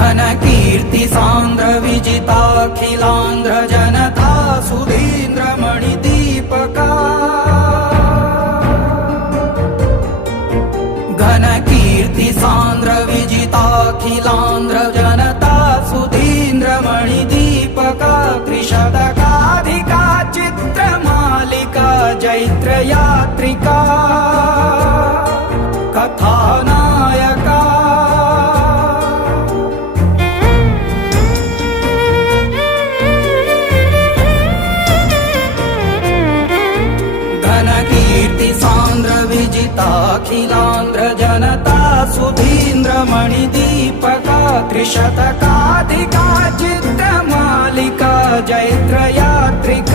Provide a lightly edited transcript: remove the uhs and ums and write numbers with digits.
घनकीर्ति सांद्र विजिताखिलांध्र Janata Sudhindra मणिदीपका घनकीर्ति सांद्र विजिताखिलांध्र Janata Sudhindra मणिदीपका त्रिशतकाधिका चित्रमालिका जैत्रयात्रिका कथानायका घनकीर्ति सांद्र विजिताखिलांध्र Janata Sudhindra मणिदीपका त्रिशतकाधिका चित्रमालिका जैत्रयात्रिका